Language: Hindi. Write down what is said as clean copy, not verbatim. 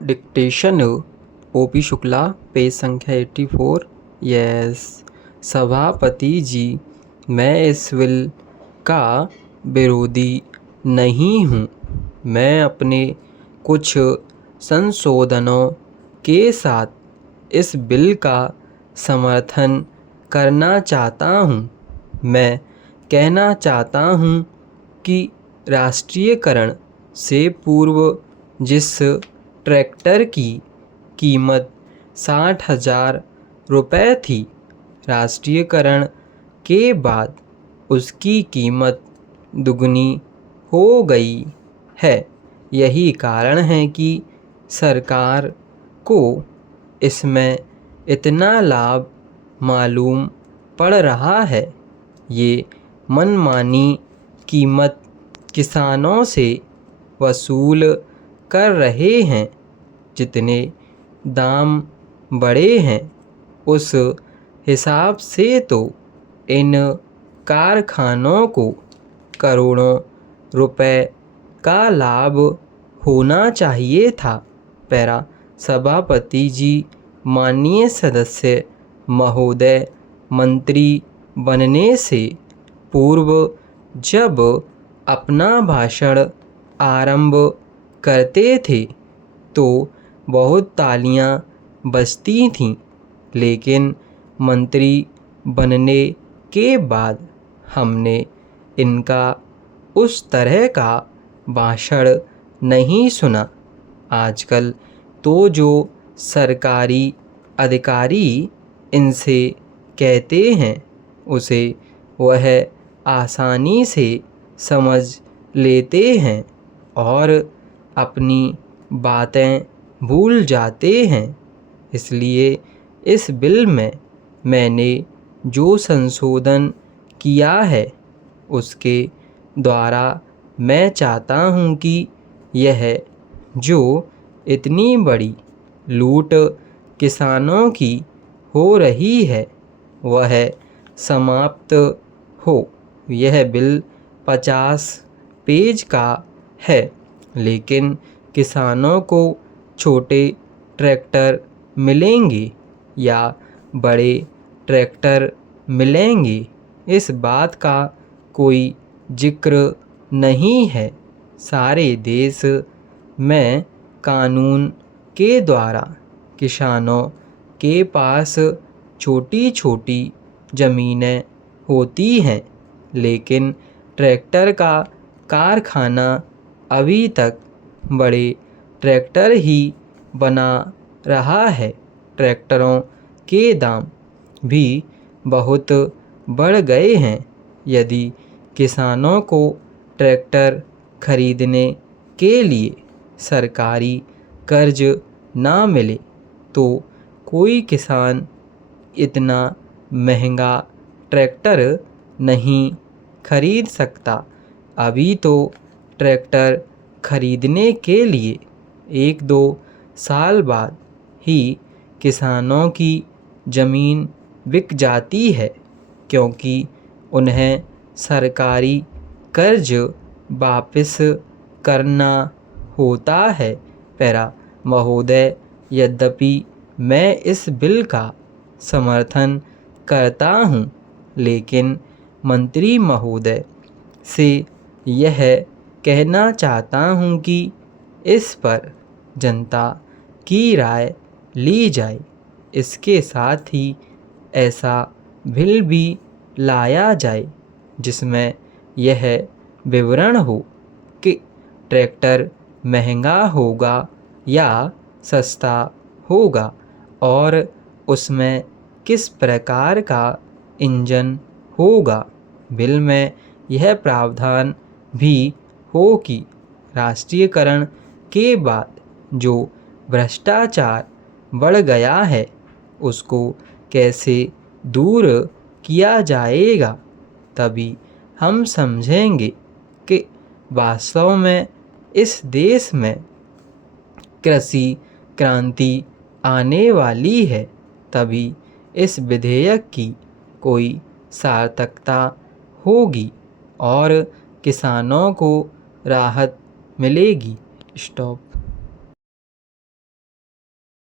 डिक्टेशन ओपी शुक्ला, पेज संख्या 84। यस। सभापति जी, मैं इस बिल का विरोधी नहीं हूँ। मैं अपने कुछ संशोधनों के साथ इस बिल का समर्थन करना चाहता हूँ। मैं कहना चाहता हूँ कि राष्ट्रीयकरण से पूर्व जिस ट्रैक्टर की कीमत 60,000 रुपये थी, राष्ट्रीयकरण के बाद उसकी कीमत दुगनी हो गई है। यही कारण है कि सरकार को इसमें इतना लाभ मालूम पड़ रहा है। ये मनमानी कीमत किसानों से वसूल कर रहे हैं। जितने दाम बढ़े हैं उस हिसाब से तो इन कारखानों को करोड़ों रुपए का लाभ होना चाहिए था। पैरा सभापति जी, माननीय सदस्य महोदय, मंत्री बनने से पूर्व जब अपना भाषण आरंभ करते थे तो बहुत तालियां बजती थीं, लेकिन मंत्री बनने के बाद हमने इनका उस तरह का भाषण नहीं सुना। आजकल तो जो सरकारी अधिकारी इनसे कहते हैं उसे वह आसानी से समझ लेते हैं और अपनी बातें भूल जाते हैं। इसलिए इस बिल में मैंने जो संशोधन किया है उसके द्वारा मैं चाहता हूँ कि यह जो इतनी बड़ी लूट किसानों की हो रही है वह समाप्त हो। यह बिल 50 पेज का है, लेकिन किसानों को छोटे ट्रैक्टर मिलेंगे या बड़े ट्रैक्टर मिलेंगे, इस बात का कोई जिक्र नहीं है। सारे देश में कानून के द्वारा किसानों के पास छोटी छोटी ज़मीनें होती हैं, लेकिन ट्रैक्टर का कारखाना अभी तक बड़े ट्रैक्टर ही बना रहा है। ट्रैक्टरों के दाम भी बहुत बढ़ गए हैं। यदि किसानों को ट्रैक्टर खरीदने के लिए सरकारी कर्ज ना मिले तो कोई किसान इतना महंगा ट्रैक्टर नहीं खरीद सकता। अभी तो ट्रैक्टर खरीदने के लिए 1-2 साल बाद ही किसानों की ज़मीन बिक जाती है, क्योंकि उन्हें सरकारी कर्ज वापस करना होता है। पैरा महोदय, यद्यपि मैं इस बिल का समर्थन करता हूँ, लेकिन मंत्री महोदय से यह कहना चाहता हूँ कि इस पर जनता की राय ली जाए। इसके साथ ही ऐसा बिल भी लाया जाए जिसमें यह विवरण हो कि ट्रैक्टर महंगा होगा या सस्ता होगा और उसमें किस प्रकार का इंजन होगा। बिल में यह प्रावधान भी हो कि राष्ट्रीयकरण के बाद जो भ्रष्टाचार बढ़ गया है उसको कैसे दूर किया जाएगा। तभी हम समझेंगे कि वास्तव में इस देश में कृषि क्रांति आने वाली है। तभी इस विधेयक की कोई सार्थकता होगी और किसानों को राहत मिलेगी। स्टॉप।